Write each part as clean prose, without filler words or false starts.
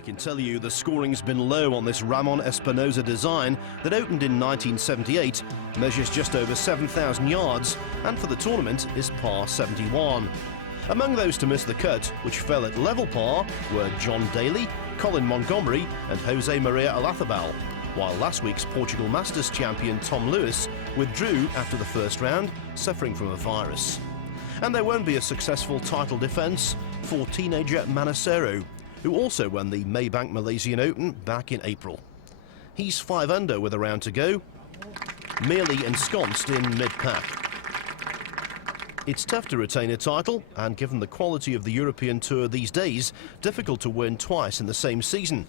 I can tell you the scoring's been low on this Ramon Espinosa design that opened in 1978, measures just over 7,000 yards, and for the tournament is par 71. Among those to miss the cut, which fell at level par, were John Daly, Colin Montgomery and Jose Maria Olazabal, while last week's Portugal Masters champion Tom Lewis withdrew after the first round, suffering from a virus. And there won't be a successful title defence for teenager Manacero, who also won the Maybank Malaysian Open back in April. He's 5 under with a round to go, merely ensconced in mid-pack. It's tough to retain a title, and given the quality of the European Tour these days, difficult to win twice in the same season.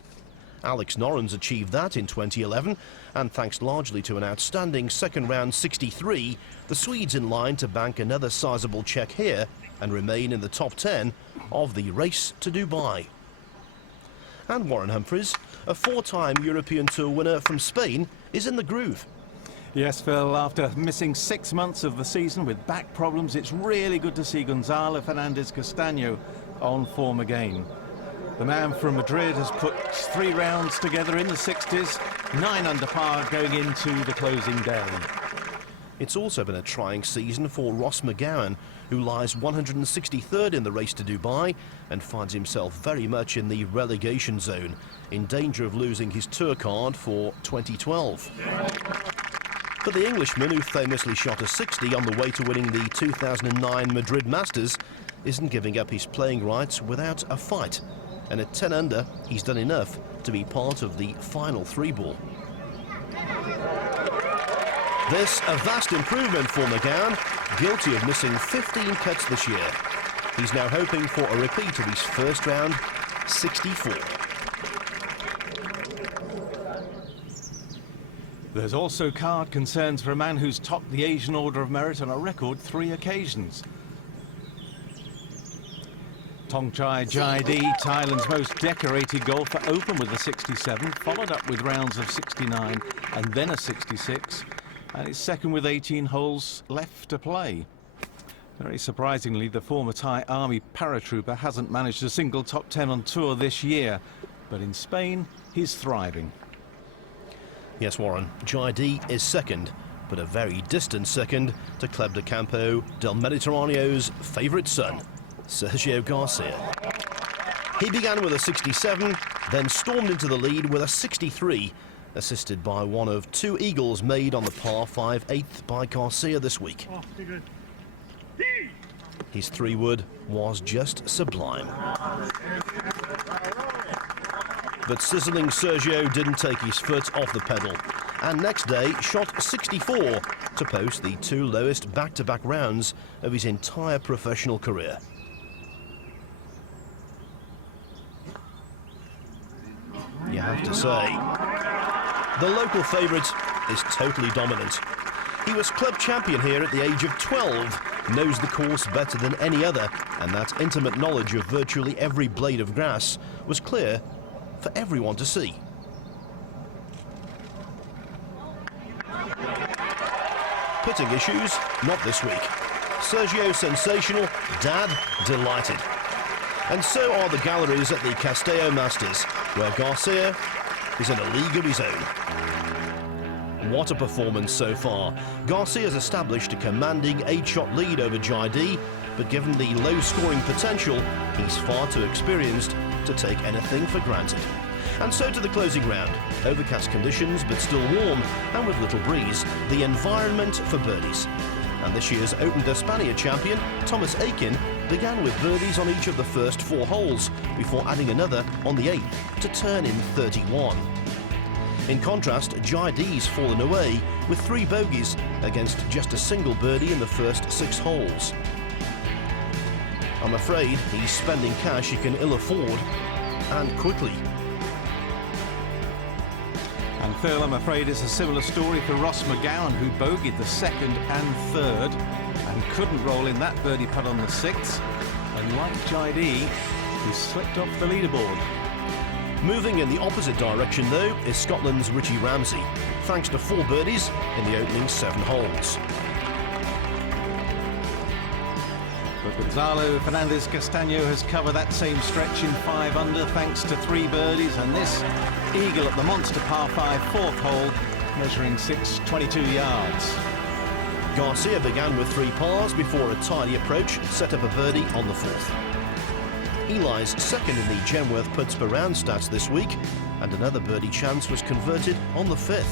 Alex Noren's achieved that in 2011, and thanks largely to an outstanding second round 63, the Swedes in line to bank another sizable cheque here and remain in the top 10 of the race to Dubai. And Warren Humphries, a 4-time European Tour winner from Spain, is in the groove. Yes, Phil, after missing 6 months of the season with back problems, it's really good to see Gonzalo Fernandez Castaño on form again. The man from Madrid has put 3 rounds together in the 60s, 9 under par going into the closing day. It's also been a trying season for Ross McGowan, who lies 163rd in the race to Dubai and finds himself very much in the relegation zone, in danger of losing his tour card for 2012. But the Englishman, who famously shot a 60 on the way to winning the 2009 Madrid Masters, isn't giving up his playing rights without a fight. And at 10 under, he's done enough to be part of the final 3-ball. This a vast improvement for McGowan, guilty of missing 15 cuts this year. He's now hoping for a repeat of his first round 64. There's also card concerns for a man who's topped the Asian Order of Merit on a record 3 occasions. Thongchai Jaidee, Thailand's most decorated golfer, opened with a 67, followed up with rounds of 69 and then a 66, and is second with 18 holes left to play. Very surprisingly, the former Thai Army paratrooper hasn't managed a single top 10 on tour this year, but in Spain, he's thriving. Yes, Warren, Jaidee is second, but a very distant second to Club de Campo del Mediterraneo's favourite son, Sergio Garcia. He began with a 67, then stormed into the lead with a 63, assisted by one of 2 eagles made on the par 5 8th by Garcia this week. His 3-wood was just sublime. But sizzling Sergio didn't take his foot off the pedal, and next day shot 64 to post the 2 lowest back-to-back rounds of his entire professional career. You have to say, the local favourite is totally dominant. He was club champion here at the age of 12, knows the course better than any other, and that intimate knowledge of virtually every blade of grass was clear for everyone to see. Putting issues, not this week. Sergio sensational, Dad delighted. And so are the galleries at the Castelló Masters, where Garcia is in a league of his own. What a performance so far. Garcia's established a commanding 8-shot lead over Jaidee, but given the low-scoring potential, he's far too experienced to take anything for granted. And so to the closing round. Overcast conditions, but still warm, and with little breeze, the environment for birdies. And this year's Open d'Espanya champion, Thomas Aiken, began with birdies on each of the first 4 holes, before adding another on the 8th to turn in 31. In contrast, Jaidee's fallen away with 3 bogeys against just a single birdie in the first 6 holes. I'm afraid he's spending cash he can ill afford, and quickly. And Phil, I'm afraid it's a similar story for Ross McGowan, who bogeyed the 2nd and 3rd and couldn't roll in that birdie putt on the 6th. And like Jaidee, he slipped off the leaderboard. Moving in the opposite direction, though, is Scotland's Ridgey Ramsey, thanks to 4 birdies in the opening 7 holes. But Gonzalo Fernandez Castaño has covered that same stretch in 5 under thanks to 3 birdies, and this eagle at the monster par 5 4th hole, measuring 622 yards. Garcia began with 3 pars before a tidy approach set up a birdie on the 4th. He lies second in the Genworth puts per round stats this week, and another birdie chance was converted on the 5th.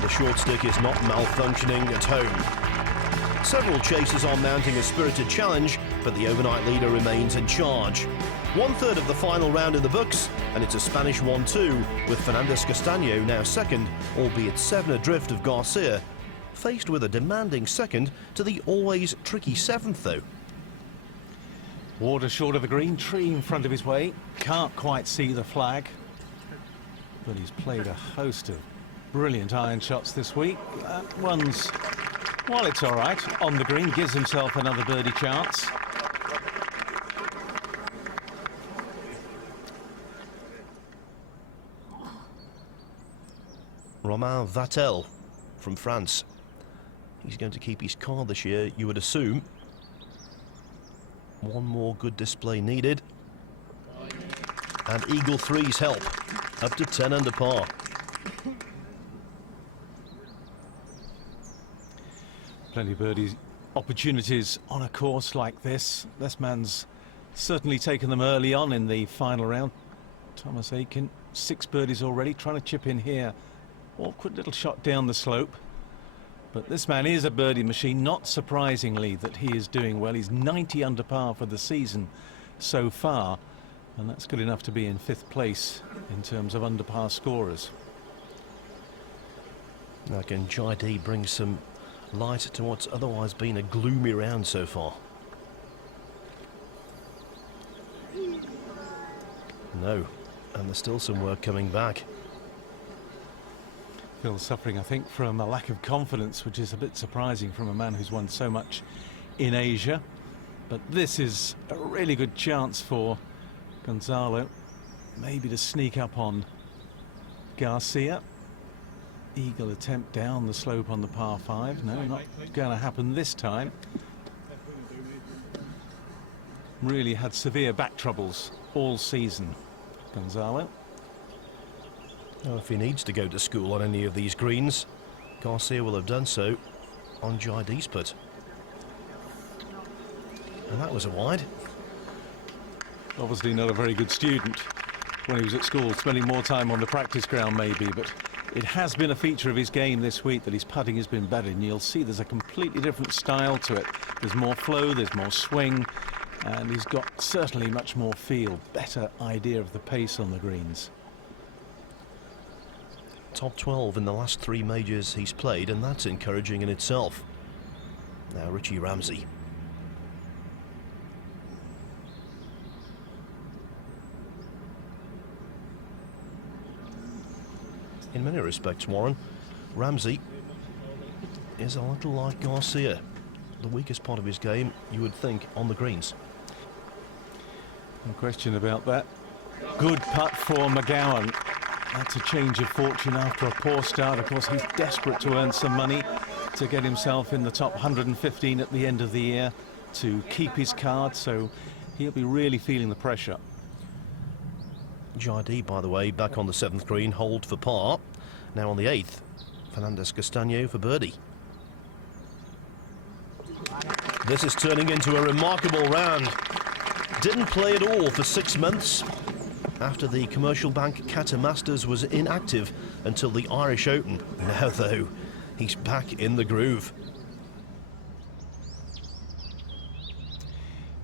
The short stick is not malfunctioning at home. Several chasers are mounting a spirited challenge, but the overnight leader remains in charge. 1/3 of the final round in the books, and it's a Spanish 1-2, with Fernandez Castaño now second, albeit 7 adrift of Garcia, faced with a demanding second to the always tricky 7th though. Water short of the green, tree in front of his way, can't quite see the flag, but he's played a host of brilliant iron shots this week. One's, well, it's all right, on the green, gives himself another birdie chance. Romain Vatel from France. He's going to keep his card this year, you would assume. One more good display needed. And Eagle 3's help, up to 10 under par. Plenty of birdie opportunities on a course like this. This man's certainly taken them early on in the final round. Thomas Aiken, 6 birdies already, trying to chip in here. Awkward little shot down the slope. But this man is a birdie machine, not surprisingly that he is doing well. He's 90 under par for the season so far, and that's good enough to be in 5th place in terms of under par scorers. Now can Jai bring some light to what's otherwise been a gloomy round so far? No, and there's still some work coming back. Phil suffering, I think, from a lack of confidence, which is a bit surprising from a man who's won so much in Asia. But this is a really good chance for Gonzalo, maybe to sneak up on Garcia. Eagle attempt down the slope on the par 5. No, not going to happen this time. Really had severe back troubles all season, Gonzalo. Now, if he needs to go to school on any of these greens, Garcia will have done so on Jaide's putt. And that was a wide. Obviously not a very good student when he was at school, spending more time on the practice ground maybe, but it has been a feature of his game this week that his putting has been better, and you'll see there's a completely different style to it. There's more flow, there's more swing, and he's got certainly much more feel, better idea of the pace on the greens. Top 12 in the last 3 majors he's played, and that's encouraging in itself. Now Ridgey Ramsey. In many respects, Warren, Ramsey is a little like Garcia. The weakest part of his game, you would think, on the greens. No question about that. Good putt for McGowan. That's a change of fortune after a poor start. Of course, he's desperate to earn some money to get himself in the top 115 at the end of the year, to keep his card, so he'll be really feeling the pressure. Jaide, by the way, back on the 7th green, hold for par. Now on the 8th, Fernandez Castaño for birdie. This is turning into a remarkable round. Didn't play at all for 6 months. After the Commercial Bank Castelló Masters was inactive until the Irish Open. Now, though, he's back in the groove.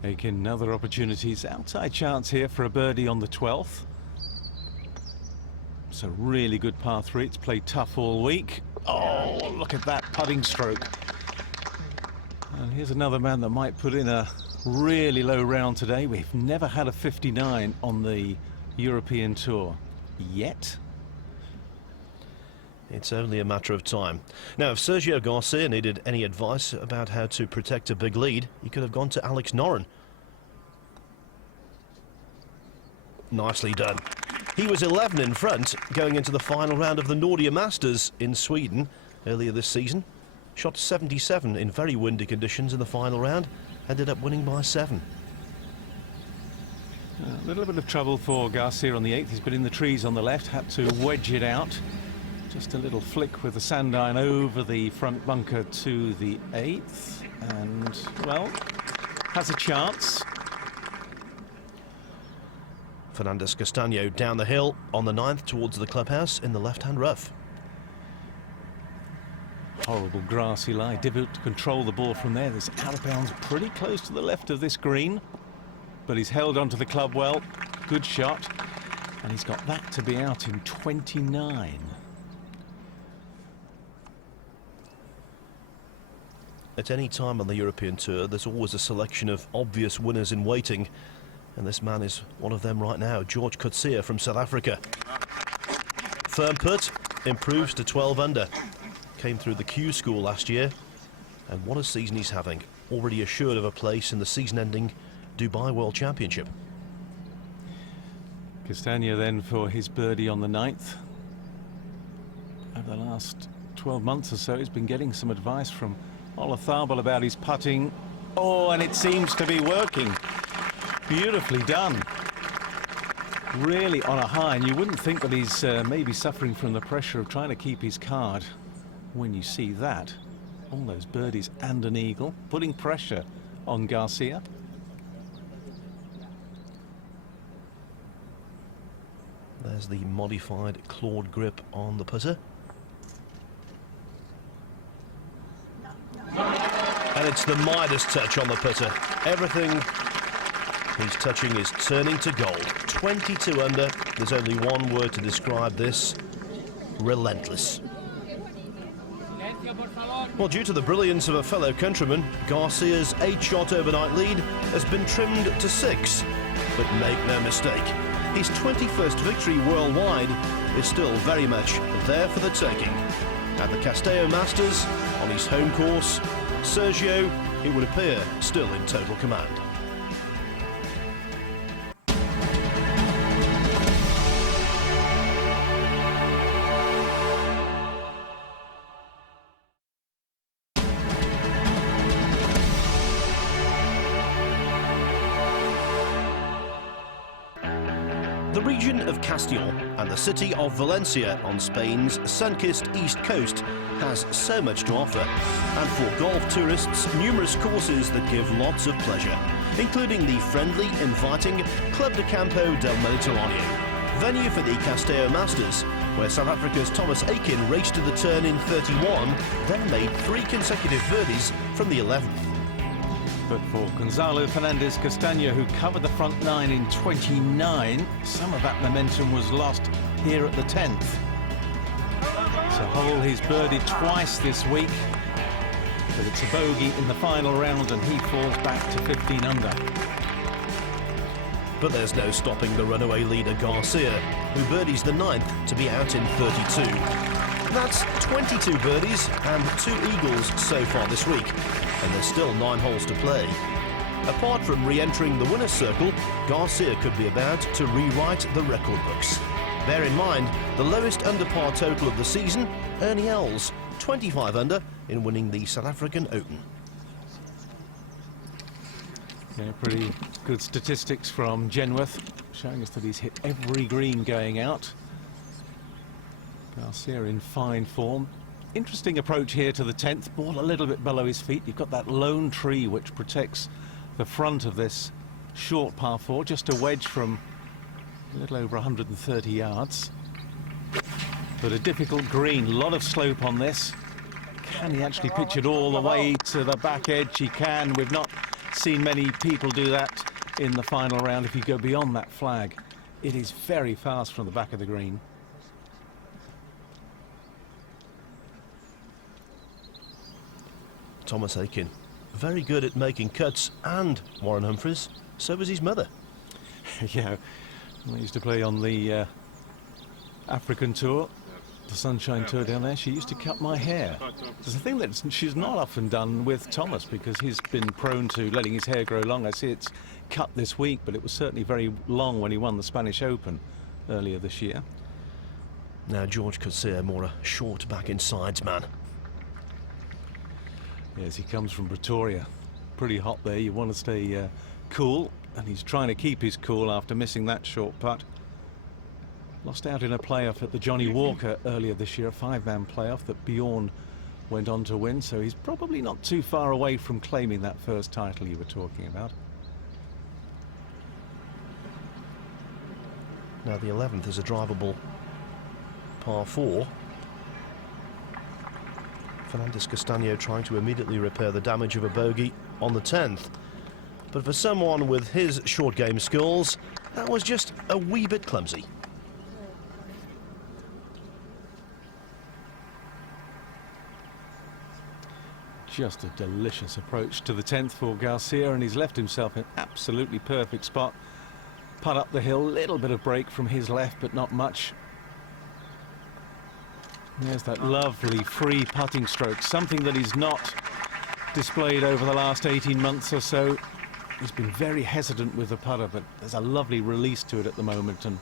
Aiken, other opportunities. Outside chance here for a birdie on the 12th. It's a really good par 3. It's played tough all week. Oh, look at that putting stroke. And here's another man that might put in a really low round today. We've never had a 59 on the European Tour yet. It's only a matter of time. Now, if Sergio Garcia needed any advice about how to protect a big lead, he could have gone to Alex Noren. Nicely done. He was 11 in front going into the final round of the Nordia Masters in Sweden, earlier this season. Shot 77 in very windy conditions in the final round, ended up winning by 7. A little bit of trouble for Garcia on the 8th. He's been in the trees on the left, had to wedge it out. Just a little flick with the sand iron over the front bunker to the 8th, and, well, has a chance. Fernandez Castaño down the hill on the 9th towards the clubhouse in the left-hand rough. Horrible grassy lie, difficult to control the ball from there. This out of bounds pretty close to the left of this green, but he's held onto the club well. Good shot, and he's got that to be out in 29. At any time on the European Tour, there's always a selection of obvious winners in waiting, and this man is one of them right now. George Coetzee from South Africa. Firm putt, improves to 12 under. Came through the Q school last year, and what a season he's having. Already assured of a place in the season-ending Dubai World Championship. Castaño then for his birdie on the 9th. Over the last 12 months or so, he's been getting some advice from Olazabal about his putting. Oh, and it seems to be working. Beautifully done. Really on a high, and you wouldn't think that he's maybe suffering from the pressure of trying to keep his card. When you see that, all those birdies and an eagle, putting pressure on Garcia. There's the modified clawed grip on the putter. And it's the Midas touch on the putter. Everything he's touching is turning to gold. 22 under. There's only one word to describe this: relentless. Well, due to the brilliance of a fellow countryman, Garcia's 8-shot overnight lead has been trimmed to 6. But make no mistake, his 21st victory worldwide is still very much there for the taking. At the Castelló Masters, on his home course, Sergio, it would appear, still in total command. The region of Castelló and the city of Valencia on Spain's sun-kissed east coast has so much to offer, and for golf tourists, numerous courses that give lots of pleasure, including the friendly, inviting Club de Campo del Mediterráneo, venue for the Castelló Masters, where South Africa's Thomas Aiken raced to the turn in 31, then made 3 consecutive birdies from the 11th. But for Gonzalo Fernandez Castaño, who covered the front 9 in 29, some of that momentum was lost here at the 10th. So Hole he's birdied twice this week, but it's a bogey in the final round and he falls back to 15 under. But there's no stopping the runaway leader Garcia, who birdies the 9th to be out in 32. That's 22 birdies and 2 eagles so far this week, and there's still 9 holes to play. Apart from re-entering the winner's circle, Garcia could be about to rewrite the record books. Bear in mind, the lowest under par total of the season, Ernie Els, 25 under in winning the South African Open. Yeah, pretty good statistics from Genworth, showing us that he's hit every green going out. Garcia in fine form. Interesting approach here to the 10th, ball a little bit below his feet. You've got that lone tree which protects the front of this short par 4, just a wedge from a little over 130 yards. But a difficult green, a lot of slope on this. Can he actually pitch it all the way to the back edge? He can. We've not seen many people do that in the final round. If you go beyond that flag, it is very fast from the back of the green. Thomas Aiken, very good at making cuts, and Warren Humphries, so was his mother. Yeah, I used to play on the African tour, the Sunshine Tour down there. She used to cut my hair. There's a thing that she's not often done with Thomas, because he's been prone to letting his hair grow long. I see it's cut this week, but it was certainly very long when he won the Spanish Open earlier this year. Now George Coetzee, more a short back insides man. Yes, he comes from Pretoria. Pretty hot there. You want to stay cool, and he's trying to keep his cool after missing that short putt. Lost out in a playoff at the Johnny Walker earlier this year, a 5-man playoff that Bjorn went on to win, so he's probably not too far away from claiming that first title you were talking about. Now the 11th is a drivable par 4. Fernandez Castaño trying to immediately repair the damage of a bogey on the 10th. But for someone with his short game skills, that was just a wee bit clumsy. Just a delicious approach to the 10th for Garcia, and he's left himself in an absolutely perfect spot. Putt up the hill, little bit of break from his left, but not much. There's that lovely free putting stroke, something that he's not displayed over the last 18 months or so. He's been very hesitant with the putter, but there's a lovely release to it at the moment, and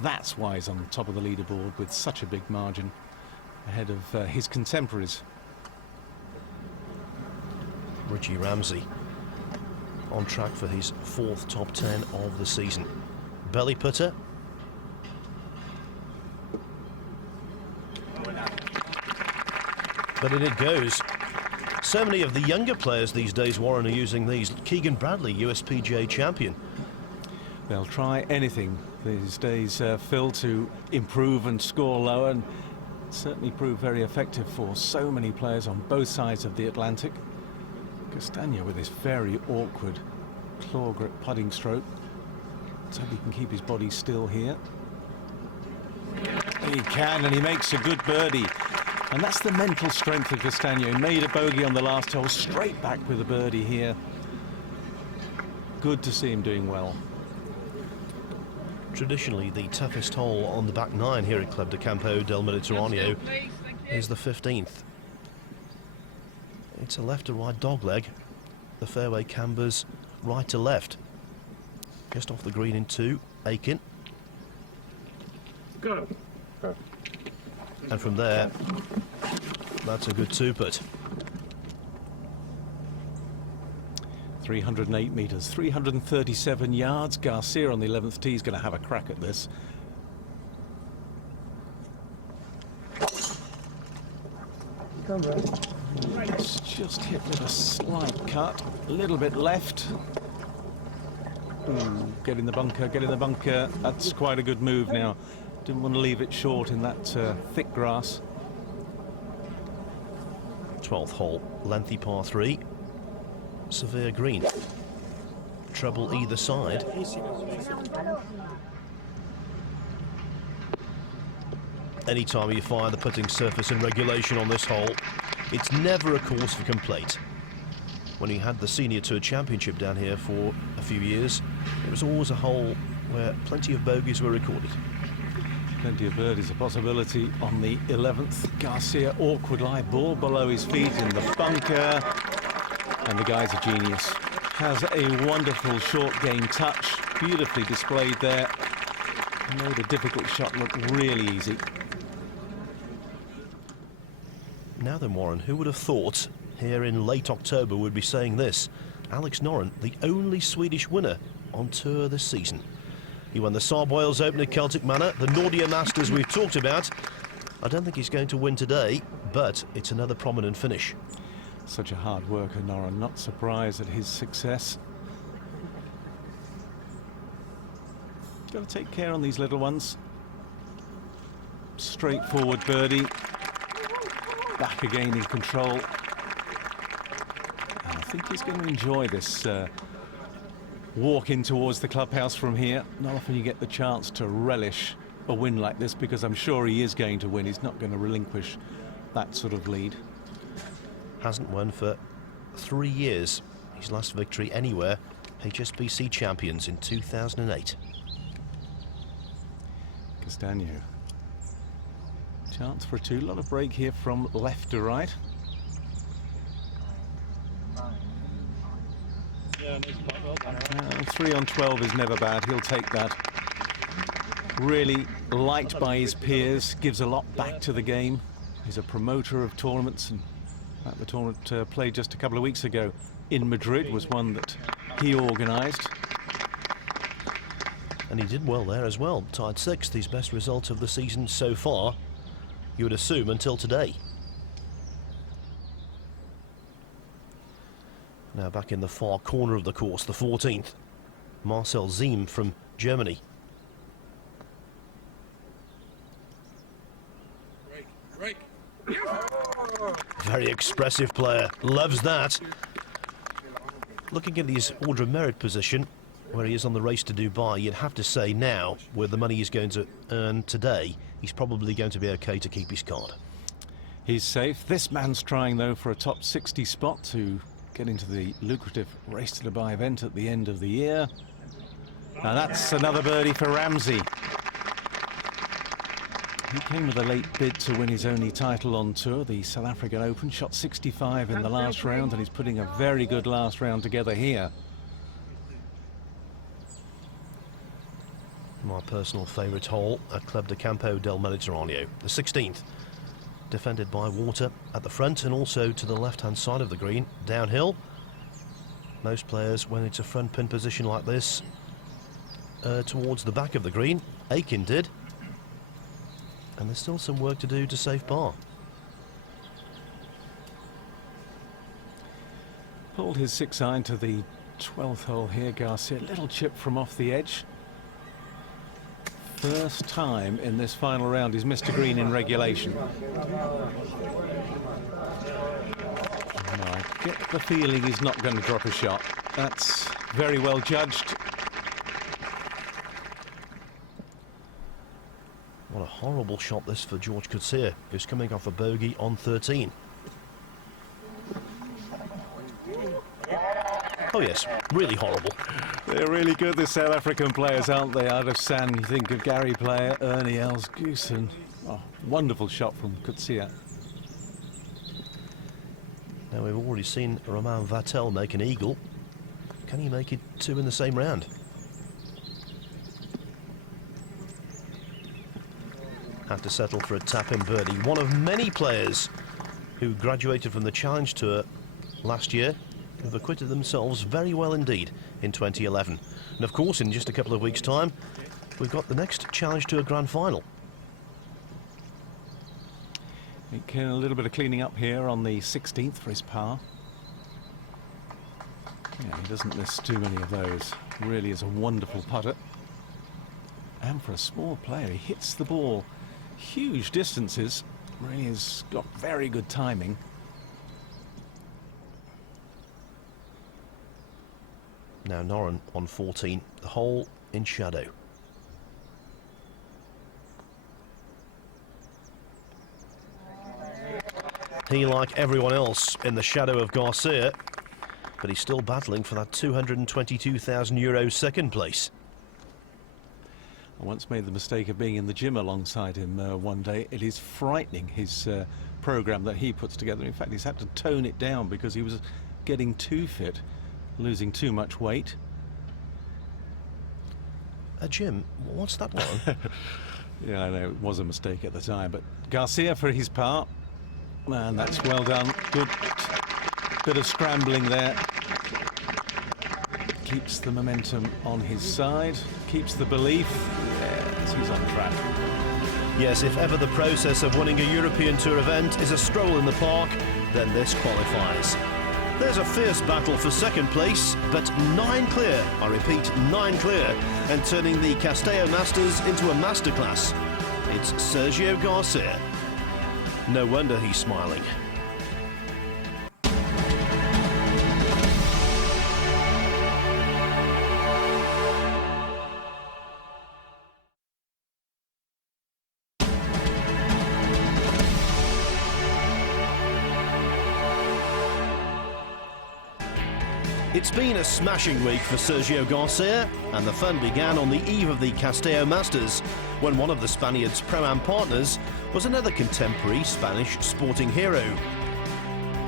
that's why he's on the top of the leaderboard with such a big margin ahead of his contemporaries. Ridgey Ramsey on track for his 4th top 10 of the season. Belly putter. But in it goes. So many of the younger players these days, Warren, are using these. Keegan Bradley, USPGA champion. They'll try anything these days, Phil, to improve and score lower, and certainly prove very effective for so many players on both sides of the Atlantic. Castaño with this very awkward claw grip putting stroke. Let's hope he can keep his body still here. He can, and he makes a good birdie. And that's the mental strength of Castaño. He made a bogey on the last hole, straight back with a birdie here. Good to see him doing well. Traditionally, the toughest hole on the back 9 here at Club de Campo del Mediterráneo is the 15th. It's a left to right dogleg. The fairway cambers right to left. Just off the green in 2, Aiken. Go. And from there, that's a good 2-putt. 308 metres, 337 yards. Garcia on the 11th tee is going to have a crack at this. It's just hit with a slight cut, a little bit left. Ooh, get in the bunker, get in the bunker. That's quite a good move now. Didn't want to leave it short in that thick grass. 12th hole, lengthy par 3. Severe green. Trouble either side. Anytime you find the putting surface in regulation on this hole, it's never a cause for complaint. When he had the Senior Tour Championship down here for a few years, it was always a hole where plenty of bogeys were recorded. Plenty of birdies a possibility on the 11th. Garcia, awkward lie, ball below his feet in the bunker. And the guy's a genius. Has a wonderful short game touch, beautifully displayed there. Made a difficult shot look really easy. Now then, Warren, who would have thought here in late October would be saying this? Alex Noren, the only Swedish winner on tour this season. He won the Saab Wales Open at Celtic Manor, the Nordia Masters we've talked about. I don't think he's going to win today, but it's another prominent finish. Such a hard worker, Noren. Not surprised at his success. Got to take care on these little ones. Straightforward birdie. Back again in control. And I think he's going to enjoy this walk in towards the clubhouse from here. Not often you get the chance to relish a win like this, because I'm sure he is going to win. He's not going to relinquish that sort of lead. Hasn't won for 3 years. His last victory anywhere, HSBC champions in 2008. Castaño. Chance for a 2. A lot of break here from left to right. 3 on 12 is never bad. He'll take that. Really liked by his peers. Gives a lot back to the game. He's a promoter of tournaments and The tournament played just a couple of weeks ago in Madrid was one that he organised. And he did well there as well. Tied 6th, his best result of the season so far, you would assume, until today. Now back in the far corner of the course, the 14th. Marcel Ziem from Germany. Break. Very expressive player, loves that. Looking at his order of merit position, where he is on the race to Dubai, you'd have to say now, with the money he's going to earn today, he's probably going to be okay to keep his card. He's safe. This man's trying, though, for a top 60 spot to get into the lucrative Race to Dubai event at the end of the year. And that's another birdie for Ramsey. He came with a late bid to win his only title on tour, the South African Open. Shot 65 in the last round, and he's putting a very good last round together here. My personal favourite hole at Club de Campo del Mediterráneo, the 16th. Defended by water at the front and also to the left-hand side of the green, downhill. Most players, when it's a front pin position like this, towards the back of the green. Aiken did. And there's still some work to do to save par. Pulled his 6-iron to the 12th hole here, Garcia. Little chip from off the edge. First time in this final round he's missed a green in regulation. And I get the feeling he's not going to drop a shot. That's very well judged. What a horrible shot this for George Coetzee, who's coming off a bogey on 13. Oh yes, really horrible. They're really good, the South African players, aren't they? Out of sand, you think of Gary Player, Ernie Els, Goosen. Oh, wonderful shot from Coetzee. Now we've already seen Romain Vatel make an eagle. Can he make it 2 in the same round? Have to settle for a tap-in birdie. One of many players who graduated from the Challenge Tour last year who've acquitted themselves very well indeed in 2011. And of course, in just a couple of weeks' time, we've got the next Challenge Tour Grand Final. A little bit of cleaning up here on the 16th for his par. Yeah, he doesn't miss too many of those. Really is a wonderful putter. And for a small player, he hits the ball huge distances. Really has got very good timing. Now Noren on 14, the hole in shadow. He, like everyone else, in the shadow of Garcia, but he's still battling for that €222,000 second place. I once made the mistake of being in the gym alongside him one day. It is frightening, his program that he puts together. In fact, he's had to tone it down because he was getting too fit, losing too much weight. A gym? What's that one? Yeah, I know, it was a mistake at the time, but Garcia for his part. Man, that's well done. Good bit of scrambling there. Keeps the momentum on his side, keeps the belief. Yes, he's on track. Yes, if ever the process of winning a European Tour event is a stroll in the park, then this qualifies. There's a fierce battle for second place, but 9 clear, I repeat, 9 clear, and turning the Castelló Masters into a masterclass. It's Sergio Garcia. No wonder he's smiling. It's been a smashing week for Sergio Garcia, and the fun began on the eve of the Castelló Masters, when one of the Spaniard's Pro-Am partners was another contemporary Spanish sporting hero.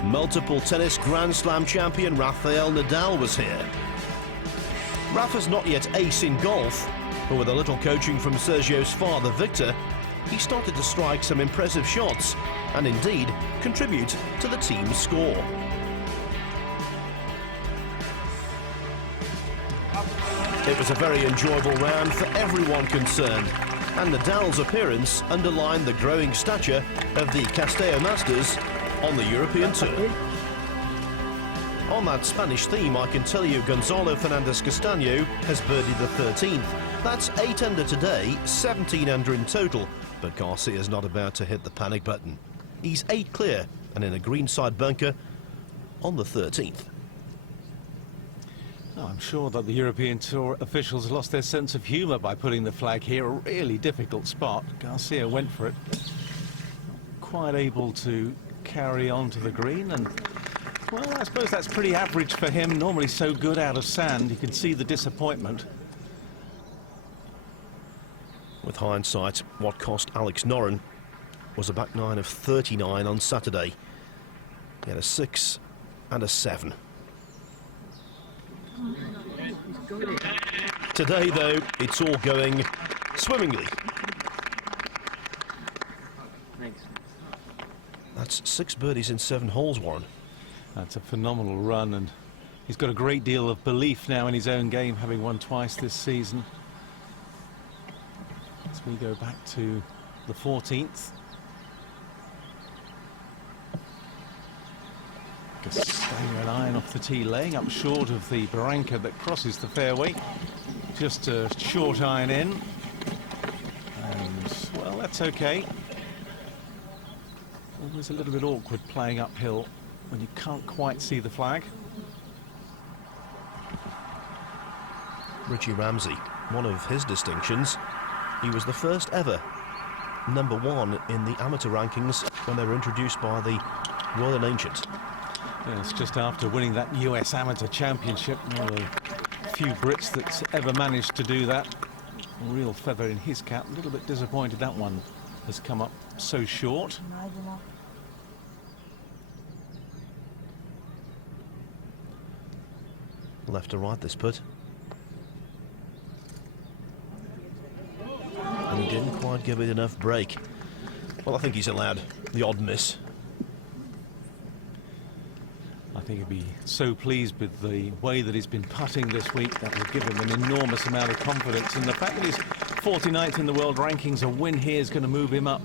Multiple tennis Grand Slam champion Rafael Nadal was here. Rafa's not yet ace in golf, but with a little coaching from Sergio's father Victor, he started to strike some impressive shots and indeed contribute to the team's score. It was a very enjoyable round for everyone concerned, and Nadal's appearance underlined the growing stature of the Castelló Masters on the European Tour. On that Spanish theme, I can tell you Gonzalo Fernandez Castaño has birdied the 13th. That's 8 under today, 17 under in total, but Garcia's not about to hit the panic button. He's 8 clear and in a greenside bunker on the 13th. Oh, I'm sure that the European Tour officials lost their sense of humour by putting the flag here. A really difficult spot. Garcia went for it. Quite able to carry on to the green, and well, I suppose that's pretty average for him. Normally so good out of sand. You can see the disappointment. With hindsight, what cost Alex Noren was a back nine of 39 on Saturday. He had a 6 and a 7. Today, though, it's all going swimmingly. That's 6 birdies in 7 holes, Warren. That's a phenomenal run, and he's got a great deal of belief now in his own game, having won twice this season. As we go back to the 14th. Castaño an iron off the tee, laying up short of the barranca that crosses the fairway. Just a short iron in. And, well, that's okay. Always a little bit awkward playing uphill when you can't quite see the flag. Ridgey Ramsey, one of his distinctions, he was the first ever #1 in the amateur rankings when they were introduced by the Royal and Ancient. Yes, just after winning that US Amateur Championship, one of the few Brits that's ever managed to do that. A real feather in his cap. A little bit disappointed that one has come up so short. Left to right this putt. And he didn't quite give it enough break. Well, I think he's allowed the odd miss. I think he'd be so pleased with the way that he's been putting this week. That will give him an enormous amount of confidence. And the fact that he's 49th in the world rankings, a win here is going to move him up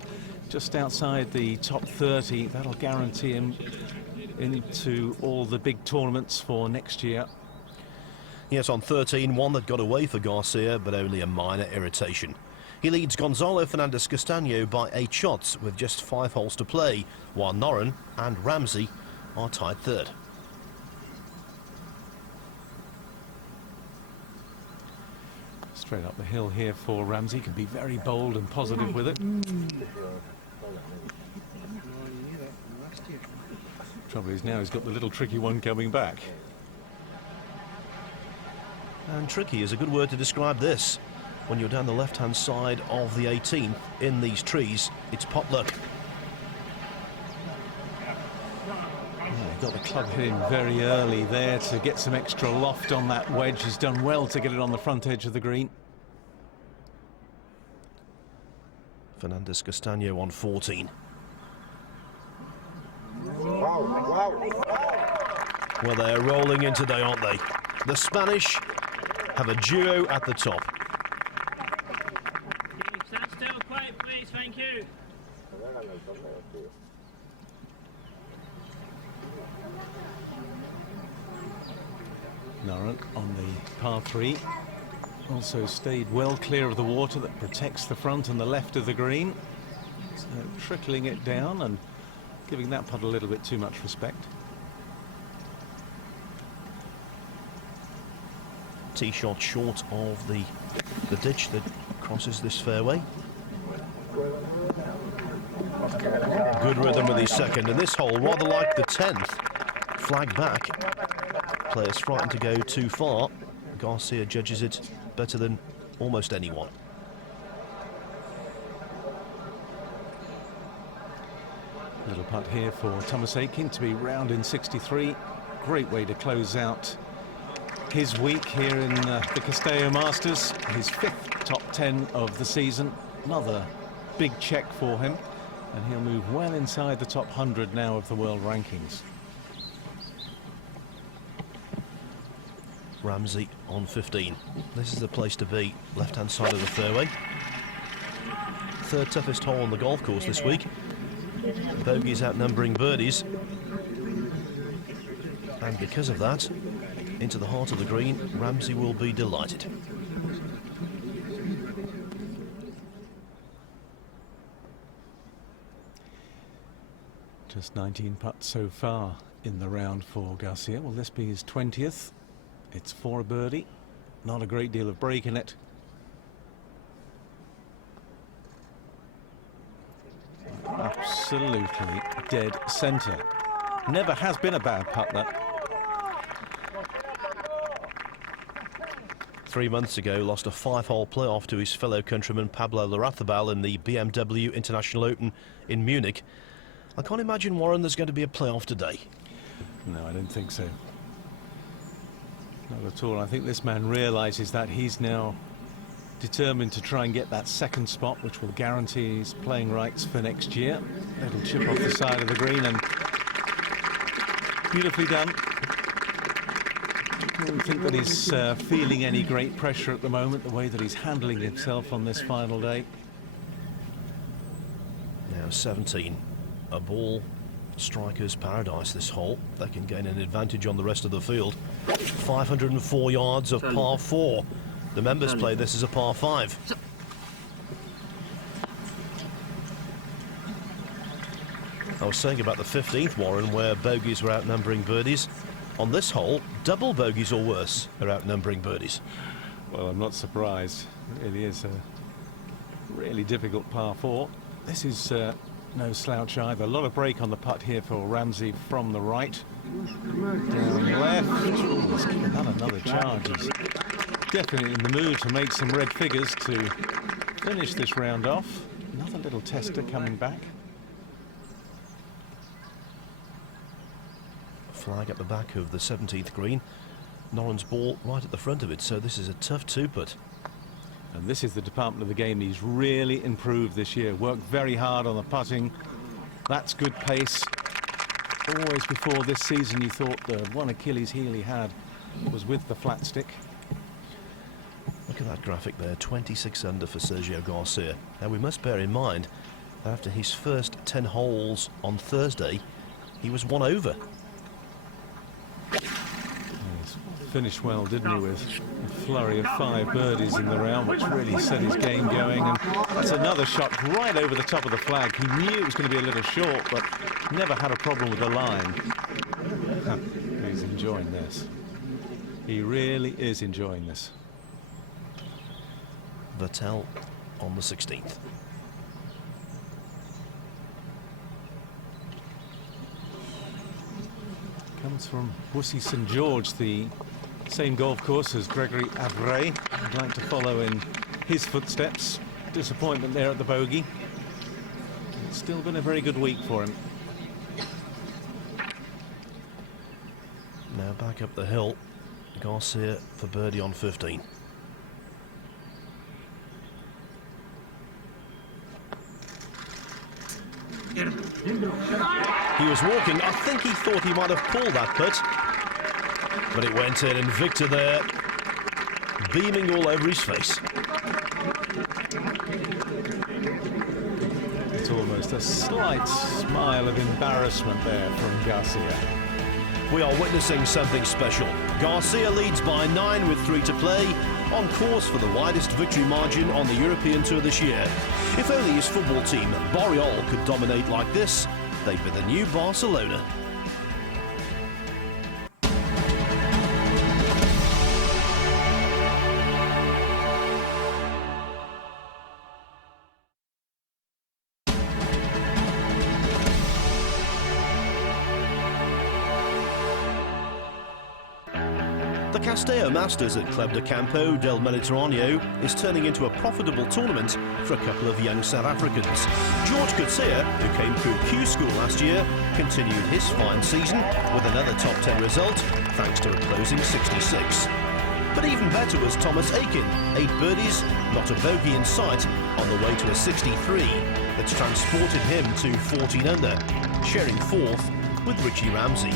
just outside the top 30. That'll guarantee him into all the big tournaments for next year. Yes, on 13, one that got away for Garcia, but only a minor irritation. He leads Gonzalo Fernandez Castaño by 8 shots with just 5 holes to play, while Noren and Ramsey are tied third. Straight up the hill here for Ramsey. Can be very bold and positive with it. Trouble is now he's got the little tricky one coming back. And tricky is a good word to describe this. When you're down the left-hand side of the 18th in these trees, it's pot luck. He got the club hit in very early there to get some extra loft on that wedge. He's done well to get it on the front edge of the green. Fernandez Castaño on 14. Well, they're rolling in today, aren't they? The Spanish have a duo at the top. Stand still, quiet, please, thank you. Noren on the par 3 also stayed well clear of the water that protects the front and the left of the green, so trickling it down and giving that putt a little bit too much respect. Tee shot short of the ditch that crosses this fairway. Good rhythm with his second, and this hole, rather like the 10th, flag back. Players frightened to go too far. Garcia judges it better than almost anyone. Little putt here for Thomas Aitken to be round in 63. Great way to close out his week here in the Castelló Masters. His 5th top 10 of the season. Another big check for him, and he'll move well inside the top 100 now of the world rankings. Ramsey on 15. This is the place to be, left-hand side of the fairway. Third toughest hole on the golf course this week. Bogeys outnumbering birdies. And because of that, into the heart of the green, Ramsey will be delighted. Just 19 putts so far in the round for Garcia. Will this be his 20th? It's for a birdie. Not a great deal of break in it. Absolutely dead centre. Never has been a bad putt, that. 3 months ago, lost a 5-hole playoff to his fellow countryman Pablo Larrazabal in the BMW International Open in Munich. I can't imagine, Warren, there's going to be a playoff today. No, I don't think so. Not at all. I think this man realises that he's now determined to try and get that second spot, which will guarantee his playing rights for next year. Little chip off the side of the green, and beautifully done. I don't think that he's feeling any great pressure at the moment, the way that he's handling himself on this final day. Now 17. A ball striker's paradise this hole. They can gain an advantage on the rest of the field. 504 yards of par 4. The members play this as a par 5. I was saying about the 15th, Warren, where bogeys were outnumbering birdies. On this hole, double bogeys or worse are outnumbering birdies. Well, I'm not surprised. It really is a really difficult par 4. This is no slouch either. A lot of break on the putt here for Ramsey from the right. Down left. He's given that another charge. He's definitely in the mood to make some red figures to finish this round off. Another little tester coming back. Flag at the back of the 17th green. Noren's ball right at the front of it, so this is a tough two-putt. And this is the department of the game he's really improved this year. Worked very hard on the putting. That's good pace. Always before this season you thought the one Achilles heel he had was with the flat stick. Look at that graphic there, 26 under for Sergio Garcia. Now we must bear in mind that after his first 10 holes on Thursday, he was 1 over. Finished well, didn't he, with a flurry of 5 birdies in the round, which really set his game going. And that's another shot right over the top of the flag. He knew it was going to be a little short, but never had a problem with the line. He's enjoying this. He really is enjoying this. Vettel on the 16th. Comes from Bussy St George, the same golf course as Gregory Avray. I'd like to follow in his footsteps. Disappointment there at the bogey. It's still been a very good week for him. Now back up the hill. Garcia for birdie on 15. He was walking. I think he thought he might have pulled that putt, but it went in, and Victor there beaming all over his face. It's almost a slight smile of embarrassment there from Garcia. We are witnessing something special. Garcia leads by 9 with 3 to play, on course for the widest victory margin on the European Tour this year. If only his football team, Boreal, could dominate like this, they'd be the new Barcelona. The Castelló Masters at Club de Campo del Mediterráneo is turning into a profitable tournament for a couple of young South Africans. George Garcia, who came through Q School last year, continued his fine season with another top 10 result thanks to a closing 66. But even better was Thomas Aiken, 8 birdies, not a bogey in sight, on the way to a 63 that's transported him to 14 under, sharing 4th with Ridgey Ramsey.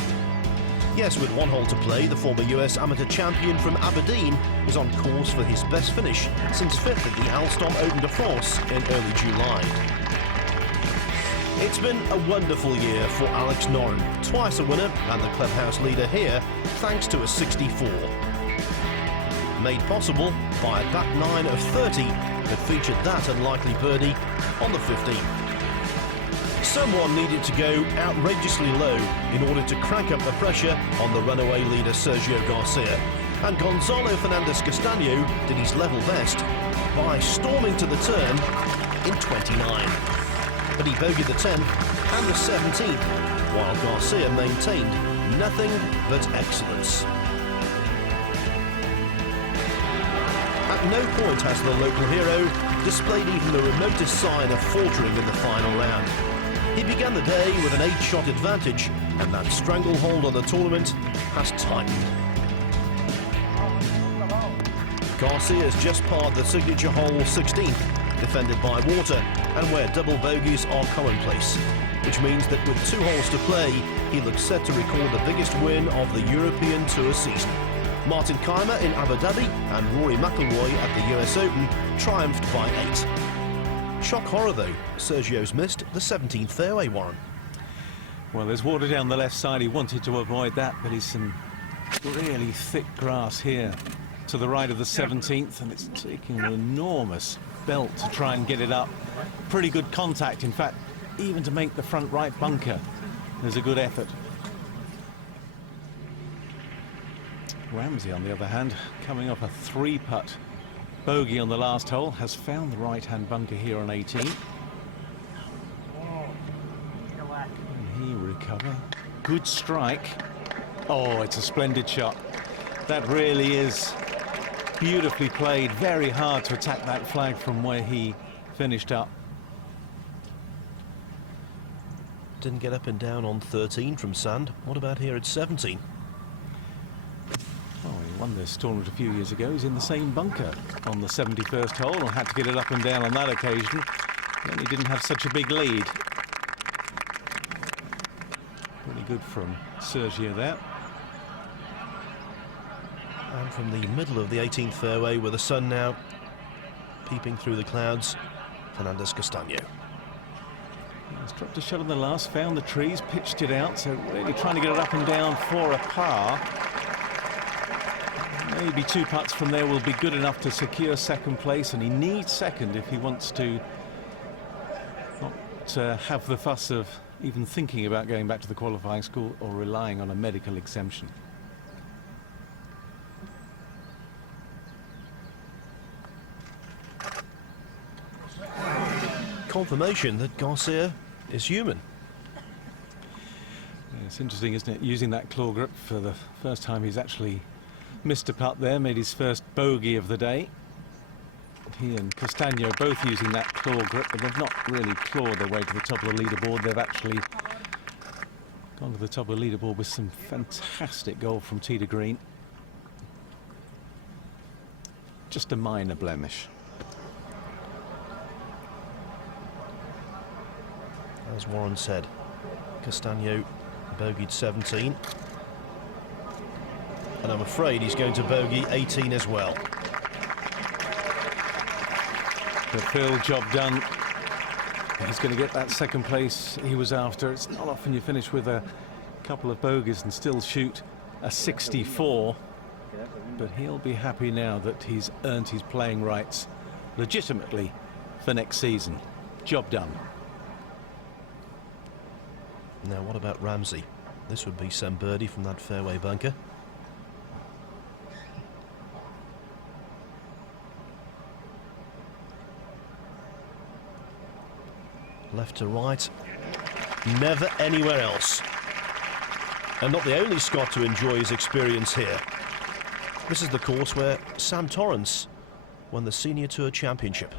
Yes, with 1 hole to play, the former US amateur champion from Aberdeen is on course for his best finish since 5th at the Alstom Open de France in early July. It's been a wonderful year for Alex Noren, twice a winner and the clubhouse leader here, thanks to a 64. Made possible by a back 9 of 30 that featured that unlikely birdie on the 15th. Someone needed to go outrageously low in order to crank up the pressure on the runaway leader Sergio Garcia, and Gonzalo Fernandez Castelló did his level best by storming to the turn in 29. But he bogeyed the 10th and the 17th, while Garcia maintained nothing but excellence. At no point has the local hero displayed even the remotest sign of faltering in the final round. He began the day with an 8-shot advantage, and that stranglehold on the tournament has tightened. Garcia has just parred the signature hole 16th, defended by water, and where double bogeys are commonplace, which means that with 2 holes to play, he looks set to record the biggest win of the European Tour season. Martin Keimer in Abu Dhabi and Rory McIlroy at the US Open triumphed by 8. Shock horror though, Sergio's missed the 17th fairway, Warren. Well, there's water down the left side. He wanted to avoid that, but he's some really thick grass here to the right of the 17th, and it's taking an enormous belt to try and get it up. Pretty good contact, in fact, even to make the front right bunker. There's a good effort. Ramsey, on the other hand, coming off a 3-putt bogey on the last hole, has found the right-hand bunker here on 18. Can he recover? Good strike. Oh, it's a splendid shot. That really is beautifully played. Very hard to attack that flag from where he finished up. Didn't get up and down on 13 from sand. What about here at 17? Oh, he won this tournament a few years ago. He's in the same bunker on the 71st hole and had to get it up and down on that occasion. Then he didn't have such a big lead. Really good from Sergio there. And from the middle of the 18th fairway, with the sun now peeping through the clouds, Fernandez Castelló. He's dropped a shot on the last, found the trees, pitched it out, so really trying to get it up and down for a par. Maybe 2 putts from there will be good enough to secure second place, and he needs second if he wants to not have the fuss of even thinking about going back to the qualifying school or relying on a medical exemption. Confirmation that Garcia is human. It's interesting, isn't it, using that claw grip for the first time. He's actually missed a putt there, made his first bogey of the day. He and Castelló both using that claw grip, but they've not really clawed their way to the top of the leaderboard. They've actually gone to the top of the leaderboard with some fantastic golf from tee to green. Just a minor blemish. As Warren said, Castelló bogeyed 17. And I'm afraid he's going to bogey 18 as well. But Phil, job done. He's going to get that second place he was after. It's not often you finish with a couple of bogeys and still shoot a 64. But he'll be happy now that he's earned his playing rights legitimately for next season. Job done. Now, what about Ramsey? This would be some birdie from that fairway bunker. Left to right, never anywhere else. And not the only Scot to enjoy his experience here. This is the course where Sam Torrance won the Senior Tour Championship.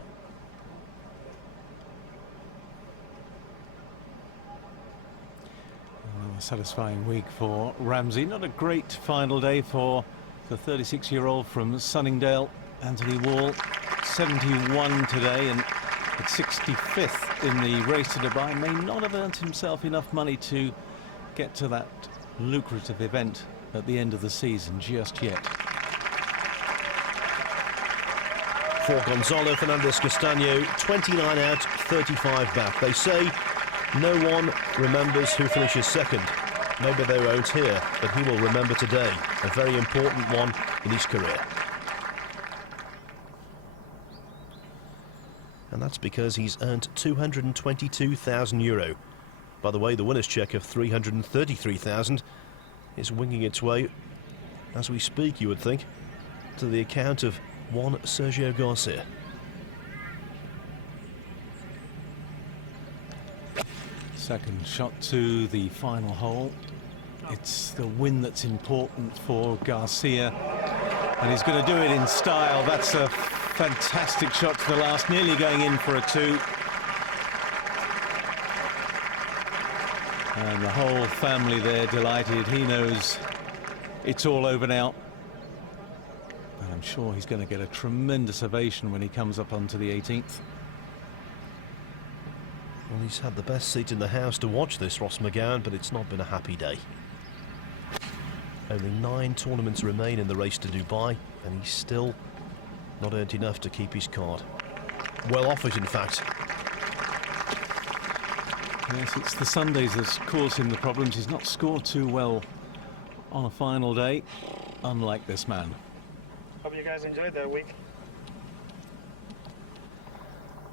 A satisfying week for Ramsey. Not a great final day for The 36-year-old from Sunningdale, Anthony Wall, 71 today and at 65th in the race to Dubai, may not have earned himself enough money to get to that lucrative event at the end of the season just yet. For Gonzalo Fernandez Castaño, 29 out, 35 back. They say no one remembers who finishes second. Maybe they won't here, but he will remember today, a very important one in his career. And that's because he's earned €222,000. By the way, the winner's cheque of $333,000 is winging its way, as we speak, you would think, to the account of one Sergio Garcia. Second shot to the final hole. It's the win that's important for Garcia, and he's going to do it in style. That's a fantastic shot to the last, nearly going in for a 2. And the whole family there delighted. He knows it's all over now. And I'm sure he's going to get a tremendous ovation when he comes up onto the 18th. Well, he's had the best seat in the house to watch this, Ross McGowan, but it's not been a happy day. Only 9 tournaments remain in the race to Dubai, and he's still not earned enough to keep his card. Well off it, in fact. Yes, it's the Sundays that's caused him the problems. He's not scored too well on a final day, unlike this man. Hope you guys enjoyed that week.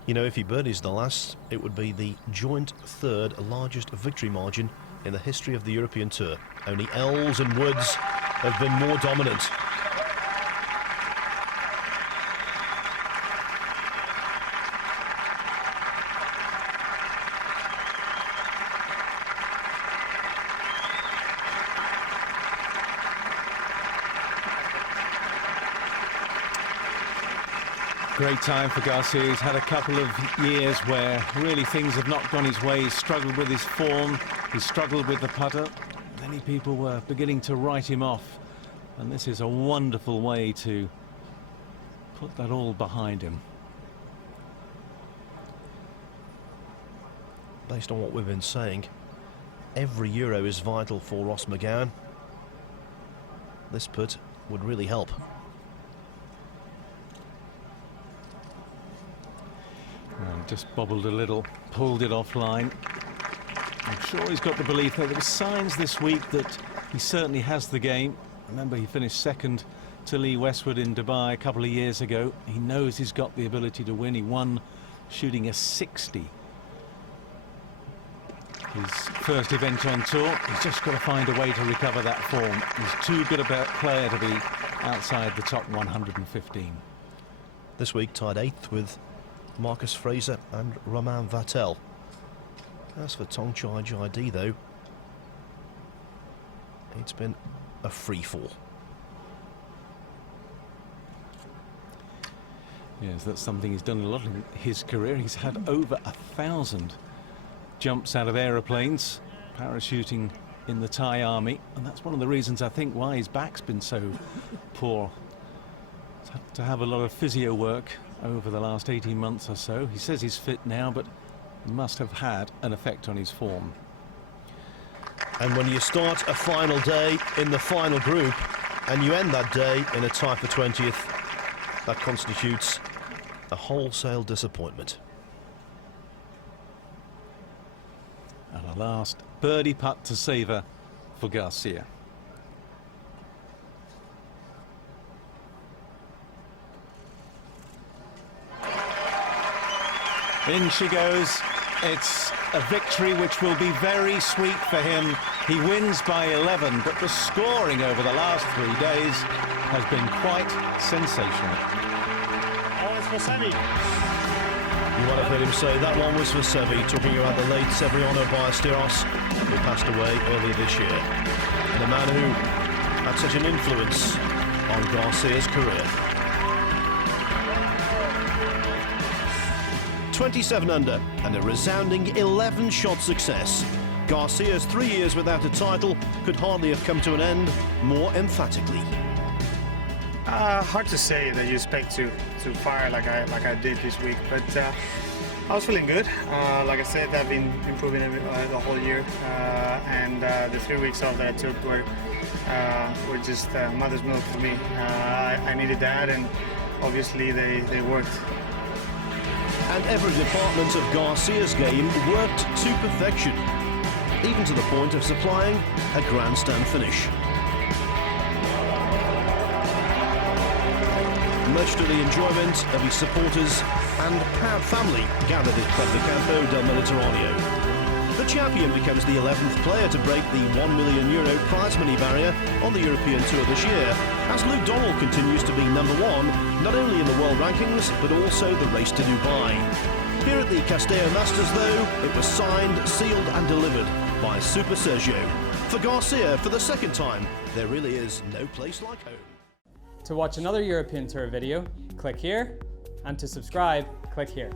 You know, if he birdies the last, it would be the joint 3rd largest victory margin in the history of the European Tour. Only Els and Woods have been more dominant. Great time for Garcia. He's had a couple of years where really things have not gone his way. He's struggled with his form, he's struggled with the putter. Many people were beginning to write him off, and this is a wonderful way to put that all behind him. Based on what we've been saying, every Euro is vital for Ross McGowan. This putt would really help. And just bobbled a little, pulled it offline. I'm sure he's got the belief that there were signs this week that he certainly has the game. Remember, he finished second to Lee Westwood in Dubai a couple of years ago. He knows he's got the ability to win. He won shooting a 60. His first event on tour. He's just got to find a way to recover that form. He's too good a player to be outside the top 115. This week tied 8th with Marcus Fraser and Romain Vattel. As for Thongchai Jaidee, though, it's been a free fall. Yes, that's something he's done a lot in his career. He's had over 1,000 jumps out of aeroplanes, parachuting in the Thai army, and that's one of the reasons I think why his back's been so poor. He's had to have a lot of physio work over the last 18 months or so. He says he's fit now, but must have had an effect on his form. And when you start a final day in the final group and you end that day in a tie for 20th, that constitutes a wholesale disappointment. And a last birdie putt to savour for Garcia. In she goes. It's a victory which will be very sweet for him. He wins by 11, but the scoring over the last 3 days has been quite sensational. Oh, it's for Seve. You might have heard him say that one was for Seve, talking about the late Seve Ballesteros, who passed away earlier this year. And a man who had such an influence on Garcia's career. 27 under and a resounding 11-shot success. Garcia's 3 years without a title could hardly have come to an end more emphatically. Hard to say that you expect to fire like I did this week, but I was feeling good. Like I said, I've been improving the whole year, and the 3 weeks off that I took were just mother's milk for me. I needed that, and obviously they worked. And every department of Garcia's game worked to perfection, even to the point of supplying a grandstand finish. Much to the enjoyment of his supporters and proud family gathered at Club de Campo del Mediterraneo. The champion becomes the 11th player to break the €1 million prize money barrier on the European Tour this year, as Luke Donald continues to be #1, not only in the world rankings, but also the race to Dubai. Here at the Castelló Masters, though, it was signed, sealed and delivered by Super Sergio. For Garcia, for the second time, there really is no place like home. To watch another European Tour video, click here, and to subscribe, click here.